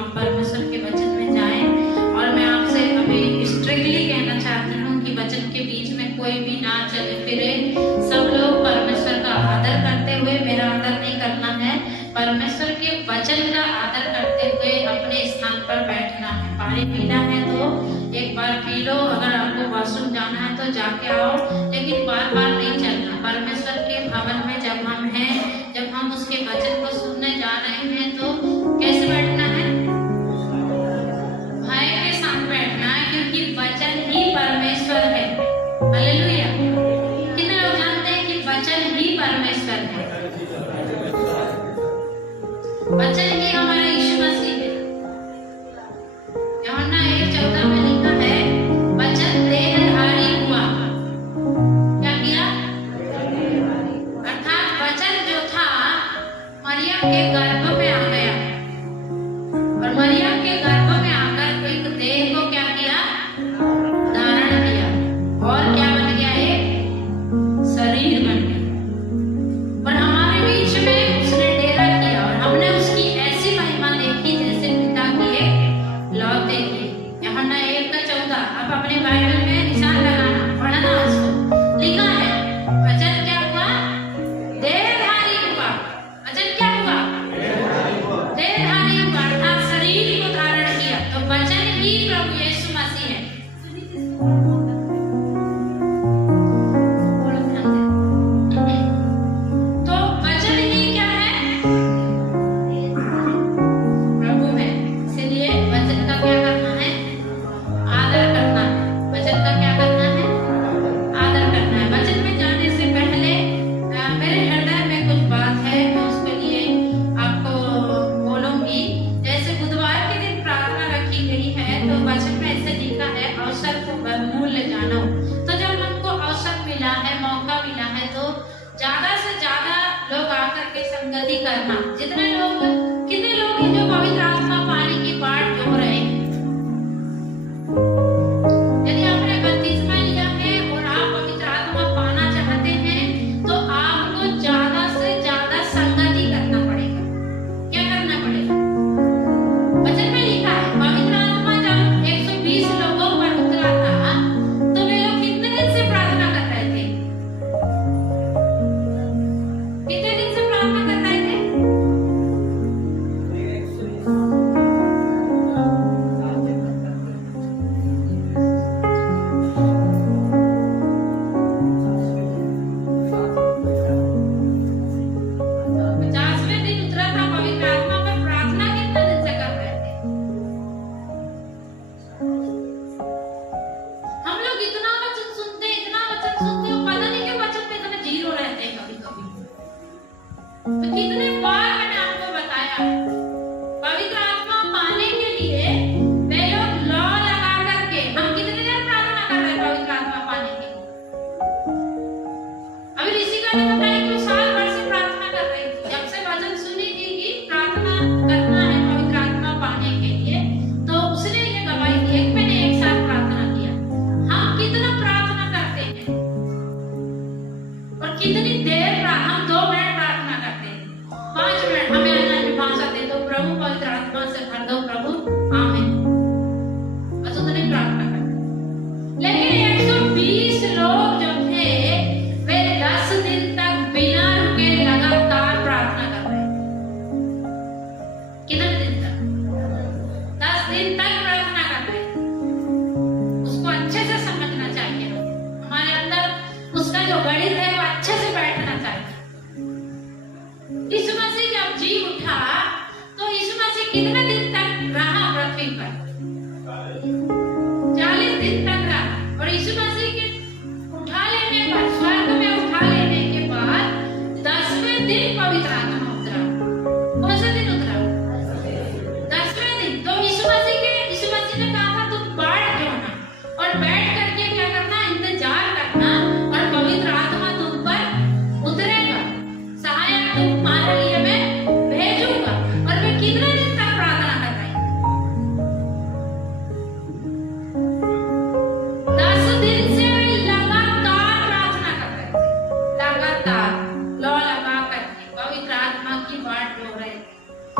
हम परमेश्वर के वचन में जाएं। और मैं आपसे अभी स्ट्रिक्टली कहना चाहती हूँ कि वचन के बीच में कोई भी ना चले फिरे। सब लोग परमेश्वर का आदर करते हुए, मेरा आदर नहीं करना है, परमेश्वर के वचन का आदर करते हुए अपने स्थान पर बैठना है। पानी पीना है तो एक बार पी लो, अगर आपको वॉशरूम जाना है तो जाके आओ, लेकिन बार बार नहीं चलना। परमेश्वर के भवन में जब हम हैं, जब हम उसके वचन को सुनने जा रहे हैं तो कैसे बैठना है? भय के साथ बैठना है, क्योंकि वचन ही परमेश्वर है। हालेलुया। कितने लोग जानते हैं कि वचन ही परमेश्वर है? वचन ही हमारा यीशु मसीह है। यूहन्ना 1:14 में लिखा है, वचन देहधारी हुआ। क्या किया? अर्थात वचन जो था मरियम के गर्भ में आ गया, और मरियम के गर्भ में आकर एक देह को क्या किया? धारण किया, और क्या बन गया? एक शरीर बन गया, और हमारे बीच में उसने डेरा किया, और हमने उसकी ऐसी महिमा देखी जैसे पिता की एक लौते की। यूहन्ना 1:14। अब अपने बाइबल में निशान लगाना, पढ़ना उसको। लिखा है, वचन क्या हुआ? देहधारी हुआ। वचन क्या हुआ? देहधारी हुआ, अर्थात शरीर को धारण किया। तो वचन ही प्रभु यीशु मसीह है। तो वचन ही क्या है? प्रभु है। इसलिए वचन का क्या करना है? आदर करना है। वचन का क्या करना है? आदर करना है। वचन में जाने से पहले मेरे हृदय में कुछ बात है, मैं उसके लिए आपको बोलूंगी। जैसे बुधवार के दिन प्रार्थना रखी गई है, तो वचन में ऐसे लिखा है, अवसर को मूल्य जानो। तो जब हमको अवसर मिला है, मौका मिला है, तो ज्यादा से ज्यादा लोग आकर के संगति करना। कितने लोग हैं जो पवित्र आत्मा पाने की बाट जो रहे हैं? यदि आपने बपतिस्मा लिया है और आप पवित्र आत्मा पाना चाहते हैं, तो आपको ज्यादा से ज्यादा संगति करना पड़ेगा। क्या करना पड़ेगा? वचन में लिखा है, पवित्र आत्मा जब 120 लोगों पर उतरा था, तो वे लोग कितने दिन से प्रार्थना कर रहे थे? कितने दिन से प्रार्थना कर रहे थे?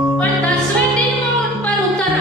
और 10वें दिन वो उन पर उतर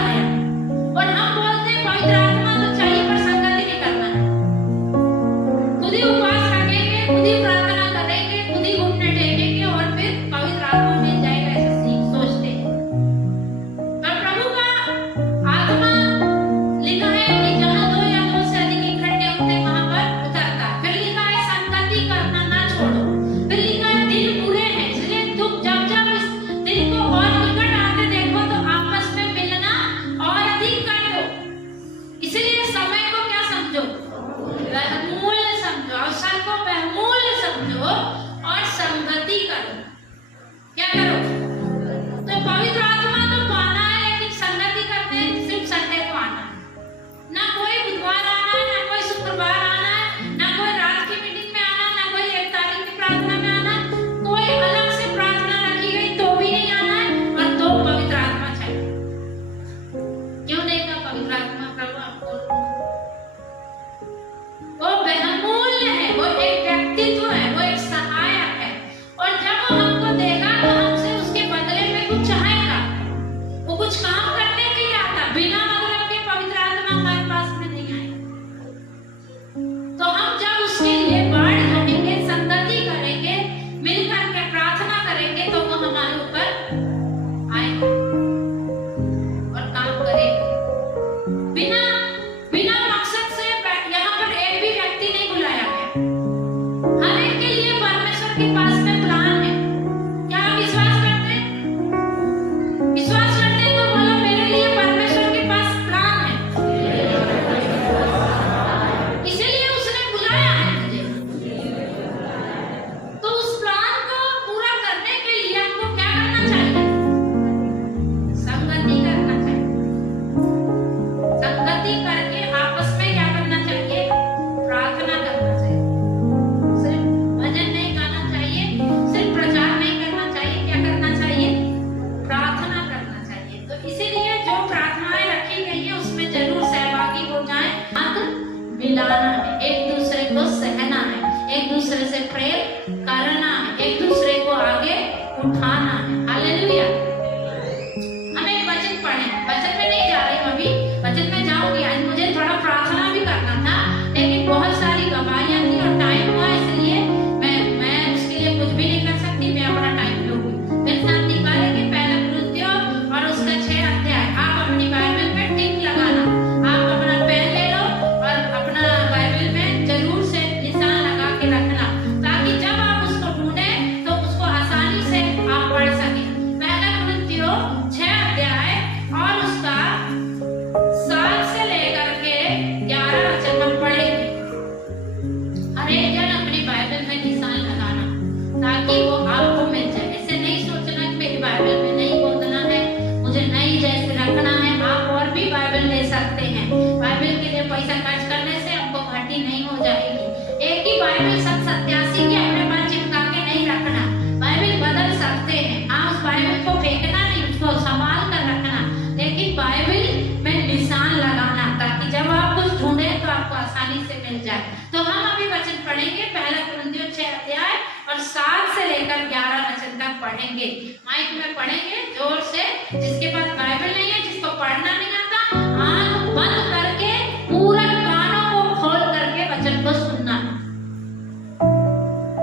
पैसा खर्च करने से हमको घटी नहीं हो जाएगी। एक ही बाइबल सन 87 की अपने पास चिपका के नहीं रखना। बाइबल बदल सकते हैं, हाँ उस बाइबल को फेंकना नहीं, उसको संभाल कर रखना, लेकिन बाइबल में निशान लगाना ताकि जब आप कुछ ढूंढे तो आपको आसानी से मिल जाए। तो हम अभी वचन पढ़ेंगे, पहला कुरिन्थियों 6 अध्याय और 7 से लेकर 11 वचन तक पढ़ेंगे। माइक में पढ़ेंगे जोर से। जिसके पास बाइबल नहीं है, जिसको पढ़ना नहीं आता, आंख बंद करके पूरा कानों को खोल करके वचन को सुनना।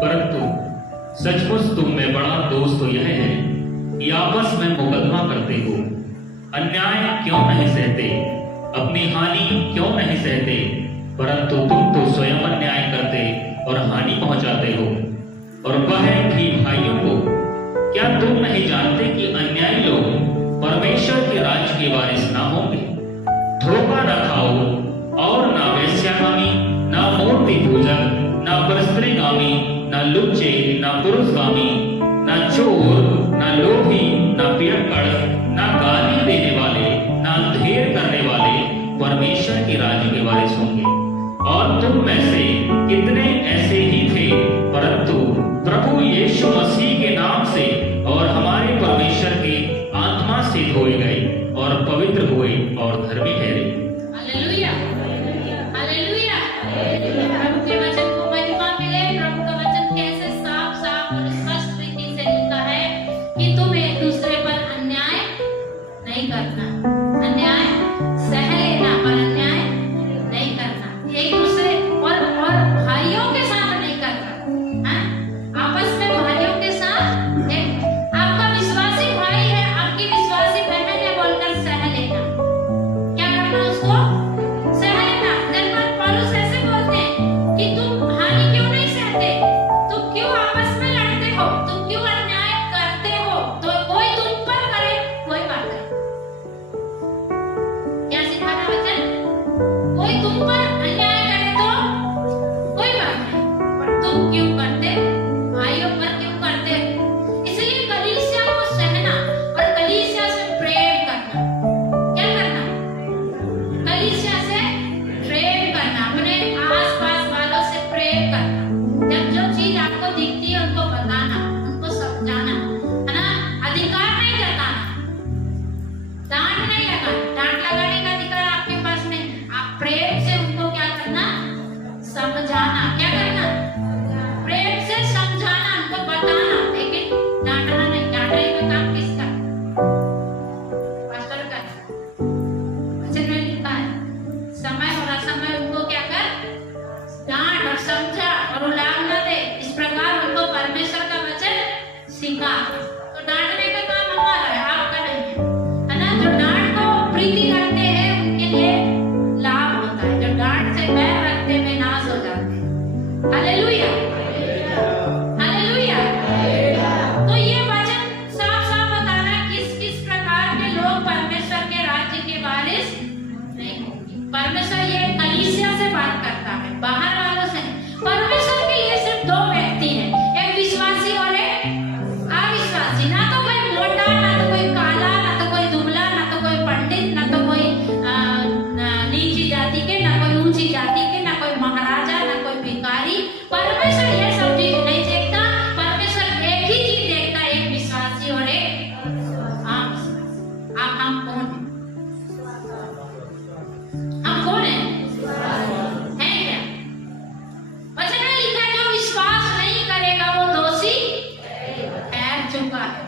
परंतु सचमुच तुम में बड़ा दोष तो यह है कि आपस में मुकदमा करते हो, अन्याय क्यों नहीं सहते, अपनी हानि क्यों नहीं सहते, परंतु तुम तो स्वयं अन्याय करते और हानि पहुंचाते हो। और वह भी भाइयों को, क्या तुम नहीं जानते कि अन्यायी लोग परमेश्वर के राज्य के वारिस ना होंगे। धोखा न खाओ और ना वेश्यागामी, ना मूर्ति पूजक, ना परस्त्रीगामी, ना लुच्चे, ना पुरुषगामी, ना चोर, ना लोभी, ना पियक्कड़, ना गाली देने वाले, ना अंधेर करने वाले परमेश्वर के राज्य के वारिस होंगे। और तुम में से कितने ऐसे ही थे, परंतु प्रभु यीशु मसीह के नाम से और हमारे परमेश्वर के आत्मा से धोए गए और पवित्र हुए और धर्मी ठहरे। Hallelujah, hallelujah. प्रभु के वचन को महिमा मिले। प्रभु का वचन कैसे साफ साफ और स्पष्ट रीति से लिखा है कि तुम एक दूसरे पर अन्याय नहीं करना, अन्याय सह लेना और अन्याय नहीं करना, एक दूसरे और भाइयों के साथ नहीं करना। हाँ? आपस में भाइयों के साथ, एक आपका विश्वासी भाई है, आपकी विश्वासी बहन है बोलकर सह लेना। क्या करना? उसको सह लेना। धन्यवाद। पौलुस ऐसे बोलते हैं कि तुम हानि क्यों नहीं सहते, तुम क्यों आपस में लड़ते हो, तुम क्यों अन्याय करते हो। तो कोई तुम पर करे, कोई बात नहीं। क्या सिखाना वचन? कोई तुम पर अन्याय करे तो कोई बात नहीं, पर तुम क्यों करते, भाइयों पर क्यों करते। इसलिए कलीसिया को सहना और कलीसिया से प्रेम करना। क्या करना? कलीसिया से प्रेम करना, अपने आसपास वालों से प्रेम करना। जब जो चीज आपको दिखती है उनको बताना, उनको समझाना, है ना। अधिकार नहीं जताना, डांट नहीं लगाना, डांट लगाने का अधिकार आपके पास नहीं। आप प्रेम से उनको क्या करना? समझाना। क्या करना? प्रेम से समझाना, उनको बताना, लेकिन डांटना नहीं। डांटने का काम किसका? पास्टर का। वचन में लिखा है समय और असमय उनको क्या कर? डांट और समझा और उलाम न दे, इस प्रकार उनको परमेश्वर का वचन सिखा। तो डांटने का काम हमारा है, आपका नहीं है ना। जो डांट को प्रीति करते हैं उनके लिए लाभ होता है, जो डांट से बैर रखते हुए नाश हो जाते हैं। Hallelujah, hallelujah. तो ये वचन साफ साफ बता रहा है किस किस प्रकार के लोग परमेश्वर के राज्य के वारिस नहीं होंगे। परमेश्वर ये कलीसिया से बात करता है, बाहर वालों से नहीं। परमेश्वर के लिए सिर्फ दो व्यक्ति हैं, एक विश्वासी और एक अविश्वासी। ना तो कोई मोटा, ना तो कोई काला, ना तो कोई दुबला, ना तो कोई पंडित, ना तो कोई नीची जाति के, ना कोई ऊंची जाति के, ना कोई महाराजा, ना कोई भिखारी। परमेश्वर ये सब चीज नहीं देखता। परमेश्वर एक ही चीज देखता, एक विश्वासी और एक अविश्वासी। आप हम कौन हैं? हम कौन हैं? हैं क्या? वचन में लिखा है जो विश्वास नहीं करेगा वो दोषी ठहर चुका है।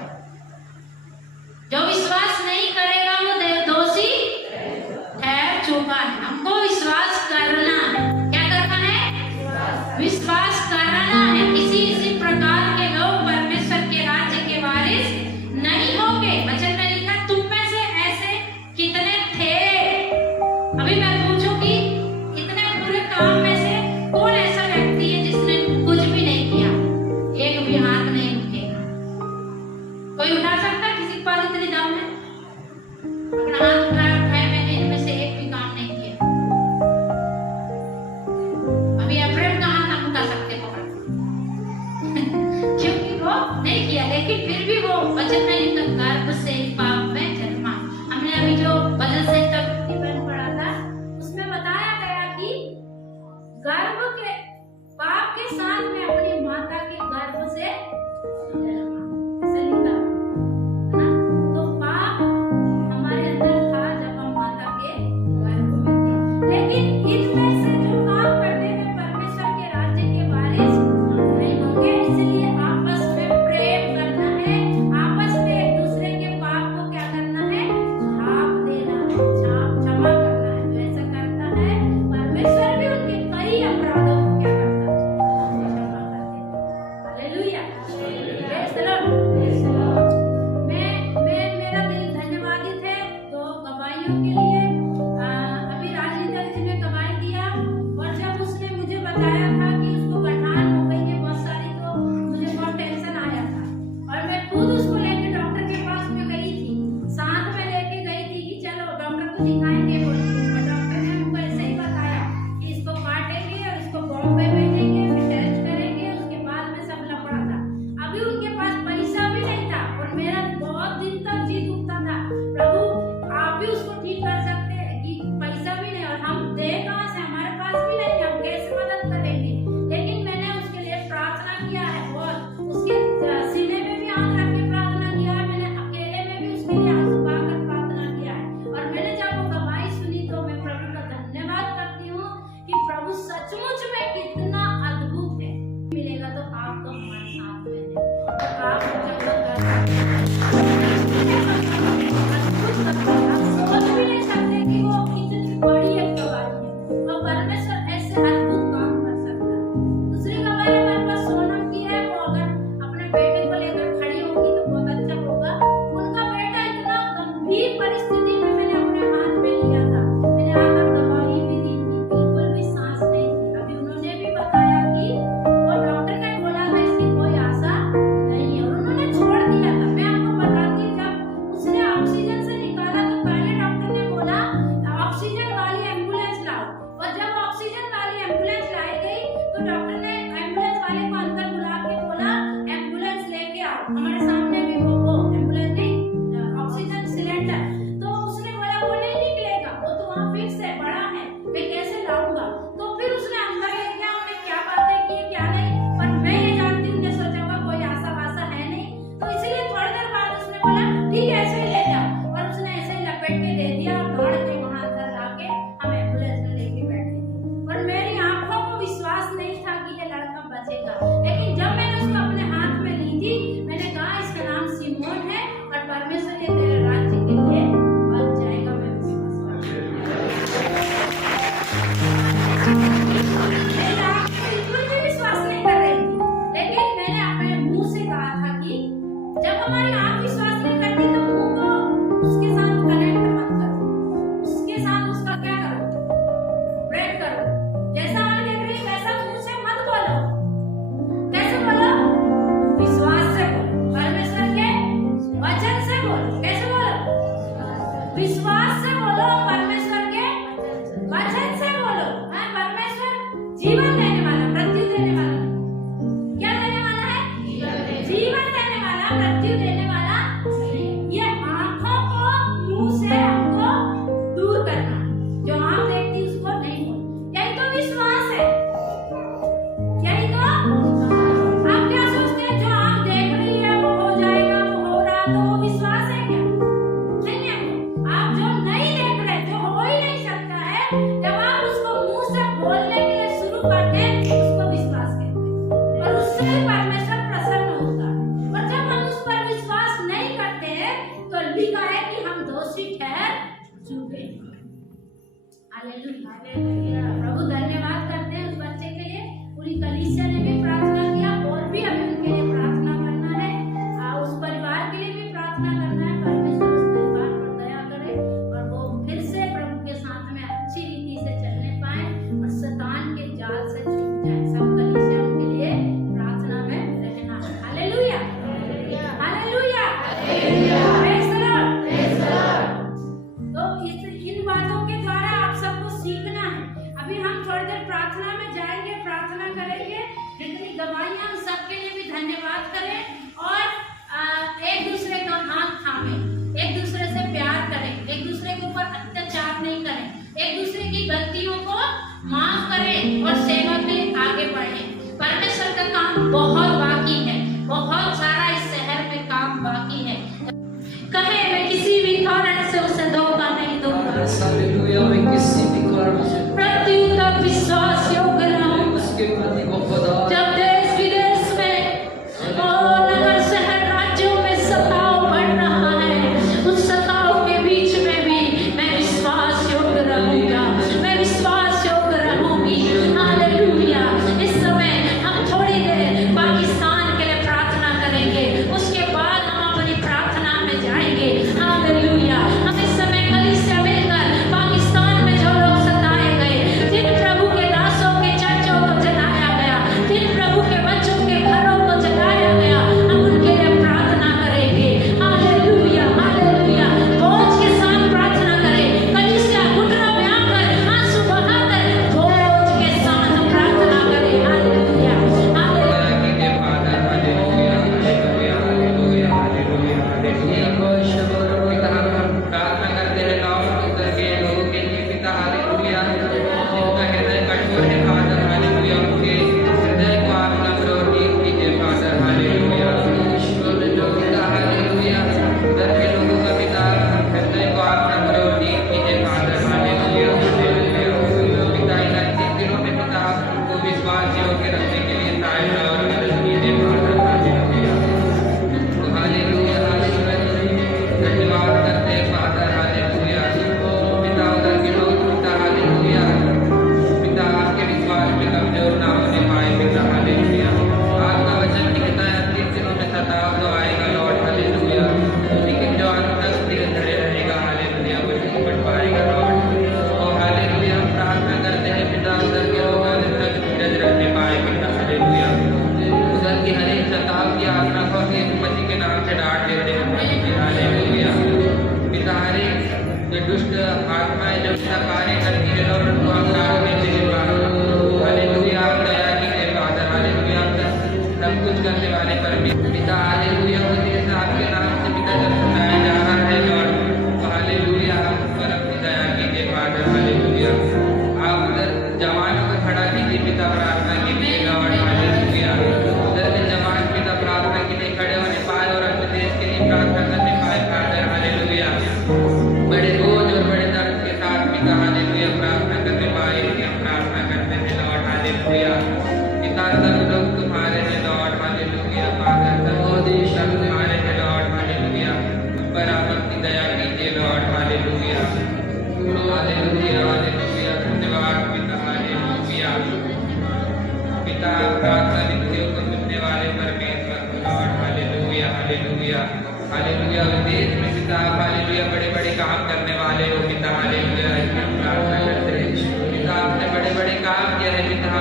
जो विश्वास नहीं करेगा वो दोषी ठहर चुका है। हमको विश्वास करना है। क्या करना है? विश्वास करना है। इसी प्रकार के लोग परमेश्वर के राज्य के वारिस नहीं होंगे। वचन में लिखा तुम में से ऐसे सबको दिखाएंगे बोल के। और डॉक्टर ने हमको ऐसे ही बताया कि इसको काटेंगे और इसको बॉम्बे भेजेंगे, फिर टेस्ट करेंगे, उसके बाद में सब लफड़ा था। अभी उनके पास पैसा भी नहीं था और मेरा बहुत दिन तक जी दुखता था, प्रभु आप भी उसको ठीक कर सकते हैं कि पैसा भी नहीं और हम दे कहाँ से, हमारे पास भी नहीं, हम कैसे मदद करेंगे। लेकिन मैंने उसके लिए प्रार्थना किया है और उसके सीने में भी हाथ रख के प्रार्थना किया है, मैंने अकेले में भी उसके लिए आंसू बहाकर प्रार्थना किया है। और मैंने जब वो गवाही सुनी तो मैं प्रभु का धन्यवाद करती हूँ कि प्रभु सचमुच में कितना अद्भुत है। मिलेगा तो आप तो हमारे साथ में हैं। आप जब आप सोच भी नहीं सकते कि वो कितनी बड़ी एक गवाही है। वो परमेश्वर ऐसे अद्भुत काम कर सकता है। दूसरी गवाही हमारे पास सोनम की है, वो अगर अपने बेटे को लेकर खड़ी होगी तो बहुत अच्छा होगा। उनका बेटा इतना गंभीर परिस्थिति में मैंने अपने हाथ में लिया था, मैंने आकर दवाई भी दी थी, बिल्कुल भी सांस नहीं थी। अभी उन्होंने भी बताया कि वो डॉक्टर ने बोला था इसकी कोई आशा नहीं है और उन्होंने छोड़ दिया था। मैं आपको बताती जब उसने ऑक्सीजन से निकाला तो पहले डॉक्टर ने बोला ऑक्सीजन वाली एम्बुलेंस लाओ, और जब ऑक्सीजन वाली एम्बुलेंस लाई गई तो डॉक्टर ने एम्बुलेंस वाले को अंदर बुला के बोला एम्बुलेंस लेके आओ। हमारे सामने भी वो एम्बुलेंस नहीं, ऑक्सीजन सिलेंडर। तो उसने बोला वो नहीं निकलेगा, वो तो वहाँ फिक्स है, बड़ा है, मैं कैसे लाऊंगा। तो फिर उसने अंदर ले गया, उन्हें क्या बातें की क्या नहीं, पर मैं ये जानती हूँ सोचा होगा कोई आशा वाशा है नहीं, तो इसीलिए थोड़ी देर बाद उसने बोला ठीक है ऐसे ही ले जाओ, और उसने ऐसे ही लपेट के दे दिया और दौड़ के वहाँ अंदर लाके हम एम्बुलेंस में लेके बैठे। और मेरी आंखों को विश्वास नहीं था कि ये लड़का बचेगा, लेकिन जब मैंने उसको अपने हाथ में ली थी मैंने कहा इसका नाम सिमोन है और परमेश्वर ये तेरे राज्य के लिए बच जाएगा। मैं विश्वास करती हूँ। मेरी आंख बिल्कुल भी विश्वास नहीं कर रही थी, लेकिन मैंने अपने मुंह से कहा था कि जब हमारी आंख विश्वास नहीं करती तो मुंह को उसके साथ कनेक्ट मत करो, उसके साथ उसका क्या करो, ब्रेक करो। जैसा आंख देख रही वैसा मुंह से मत बोलो। कैसे बोलो? विश्वास से बोलो, परमेश्वर के वचन से बोलो। कैसे बोलो? विश्वास से बोलो, परमेश्वर के वचन से बोलो। परमेश्वर जीवन देने वाला, मृत्यु देने वाला, क्या देने वाला है? जीवन देने वाला, मृत्यु देने वाला। ये आंखों को मुंह से हमको दूर करना, जो आंख देखती उसको नहीं बोल, यही तो विश्वास है। यही तो आप क्या सोचते हैं जो आंख देख रही है वो हो जाएगा, वो हो रहा, तो वो विश्वास है क्या? नहीं है वो। आप जो नहीं देख रहे, जो हो ही नहीं सकता है, जब आप उसको मुंह से बोलने के लिए शुरू करते हैं उसको विश्वास कहते हैं और उससे परमेश्वर प्रसन्न होता है। और जब हम उस पर विश्वास नहीं करते हैं तो लिखा है कि हम दोषी ठहर चुके हैं। हालेलुया। प्रभु धन्यवाद करते हैं उस बच्चे के लिए। पूरी कलीसिया ने भी प्रार्थना किया और भी हमें उनके लिए प्रार्थना करना है, उस परिवार के लिए भी प्रार्थना करना है। परमेश्वर उस परिवार पर दया करे और वो फिर से प्रभु के साथ में अच्छी रीति से चलने पाए और शैतान के जाल से छूट जाए। सब कलीसिया उनके लिए प्रार्थना में रहना है। Hallelujah, hallelujah, praise the Lord, praise the Lord. तो इन बातों के द्वारा आप सबको सीखना है। अभी हम थोड़ी देर प्रार्थना में जाएंगे, प्रार्थना करेंगे, फिर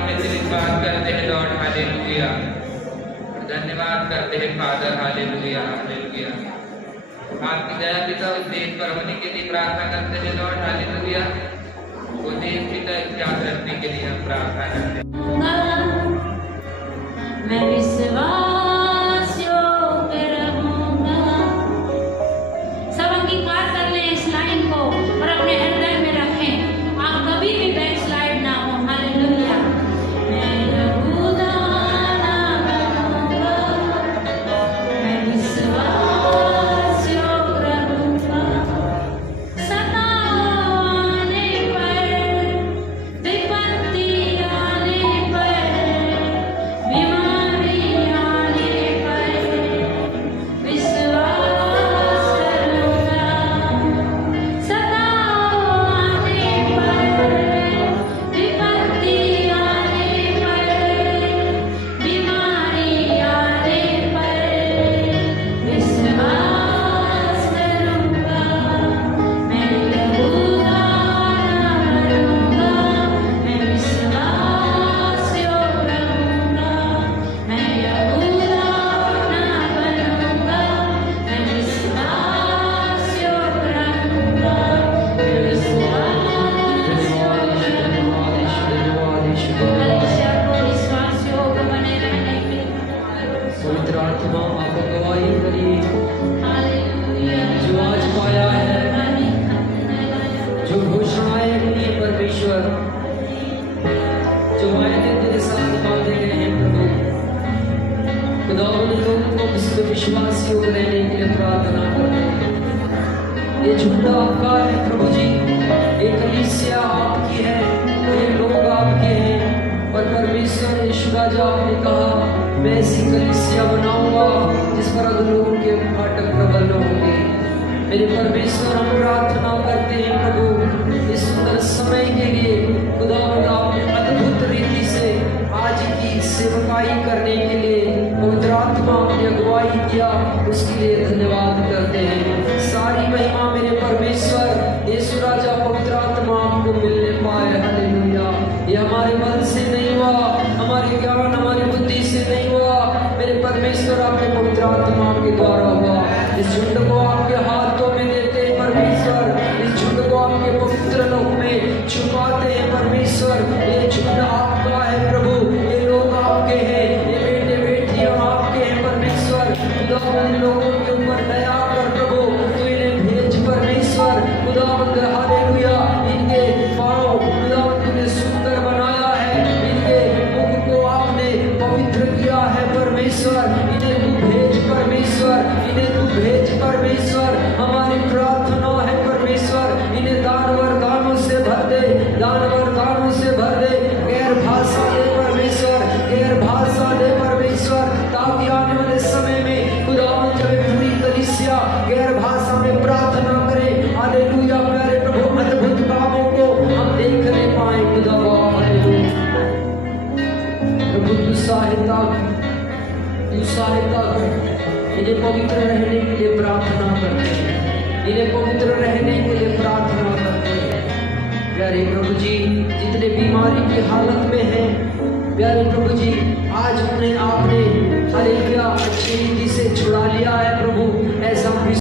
में धन्यवाद करते हैं लॉर्ड, हालेलुया। धन्यवाद करते हैं फादर, हालेलुया हालेलुया। आपकी दया पिता उस देश पर होने के लिए प्रार्थना करते हैं लॉर्ड, हालेलुया। वो देश पिता याद रखने के लिए हम प्रार्थना करते हैं। मैं विश्वास योग्य रहूंगा। सब अंगीकार कर लें इस लाइन को और अपने हृदय में रखें। आप कभी भी बैकस्लाइड ना हो। हालेलुया। मैं रघुदाना बनूंगा, मैं विश्वास योग्य रहूंगा। सताने पर, विपत्ति आने पर, बीमारी आने पर विश्वास करूंगा। सताने पर, विपत्ति आने पर, बीमारी आने पर विश्वास करूंगा। मैं रघुदाना बनूंगा, मैं विश्वास योग्य रहूंगा। मैं रघुदाना बनूंगा, मैं विश्वास योग्य रहूंगा। मैं विश्वास योग्य रहूंगा। हमेशा को विश्वास योग्य बने रहने के लिए पवित्र आत्मा आप गवाही करिए। हालेलुया। जो आज पाया है, जो घोषणाएं की है परमेश्वर, जो वायदे तेरे साथ बांधे गए हैं प्रभु, खुदा उन लोगों को इसमें विश्वास योग्य रहने के लिए प्रार्थना करते हैं। ये झूठा आपका है प्रभु जी, ये कलीसिया आपकी है, ये लोग आपके हैं। और परमेश्वर यीशु राजा आपने कहा, मैं ऐसी कलीसिया बनाऊंगा जिस पर अधलोक के फाटक प्रबल न होंगे। मेरे परमेश्वर हम प्रार्थना करते हैं प्रभु इस सुंदर समय के लिए। खुदा आपने अद्भुत रीति से आज की सेवकाई करने के लिए पवित्र आत्मा की अगुवाई किया, उसके लिए धन्यवाद करते हैं। सारी महिमा मेरे परमेश्वर यीशु राजा पवित्र आत्मा आपको मिलने पाए। हालेलुया। ये हमारे बल से नहीं हुआ, हमारे ज्ञान हमारी बुद्धि से नहीं हुआ, मेरे परमेश्वर आपके पवित्र आत्मा के द्वारा हुआ। इस झुंड को आपके हाथों में देते हैं परमेश्वर, इस झुंड को आपके पवित्र लोक में छुपाते हैं परमेश्वर। ये झुंड आपका है प्रभु, ये लोग आपके हैं, ये बेटे बेटियां आपके हैं परमेश्वर। खुदा इन लोगों के ऊपर दया कर प्रभु, तू इन्हें भेज परमेश्वर। खुदावंद हालेलुया। इनके पाँव खुदावंद तूने सुंदर बनाया है, इनके मुख को आपने पवित्र किया है परमेश्वर। इन्हें तू भेज परमेश्वर, इन्हें तू भेज परमेश्वर। हमारी प्रार्थना है परमेश्वर, इन्हें दानवर दानों से भर दे, दानवर दानों से भर दे। गैर भाषा दे परमेश्वर, गैर भाषा दे परमेश्वर, ताकि आने वाले समय में खुदावंद जब पूरी कलीसिया गैर भाषा में प्रार्थना करे। हालेलुया। प्यारे प्रभु अद्भुत कामों को हम देखने पाए खुदा। हालेलुया। प्रभु तू सहायता इन्हें पवित्र रहने के लिए प्रार्थना करते हैं, इन्हें पवित्र रहने के लिए प्रार्थना करते हैं। प्यारे प्रभु जी जितने बीमारी की हालत में हैं, प्यारे प्रभु जी आज उन्हें आपने हालेलुया अच्छी रीति से छुड़ा लिया है प्रभु। ऐसा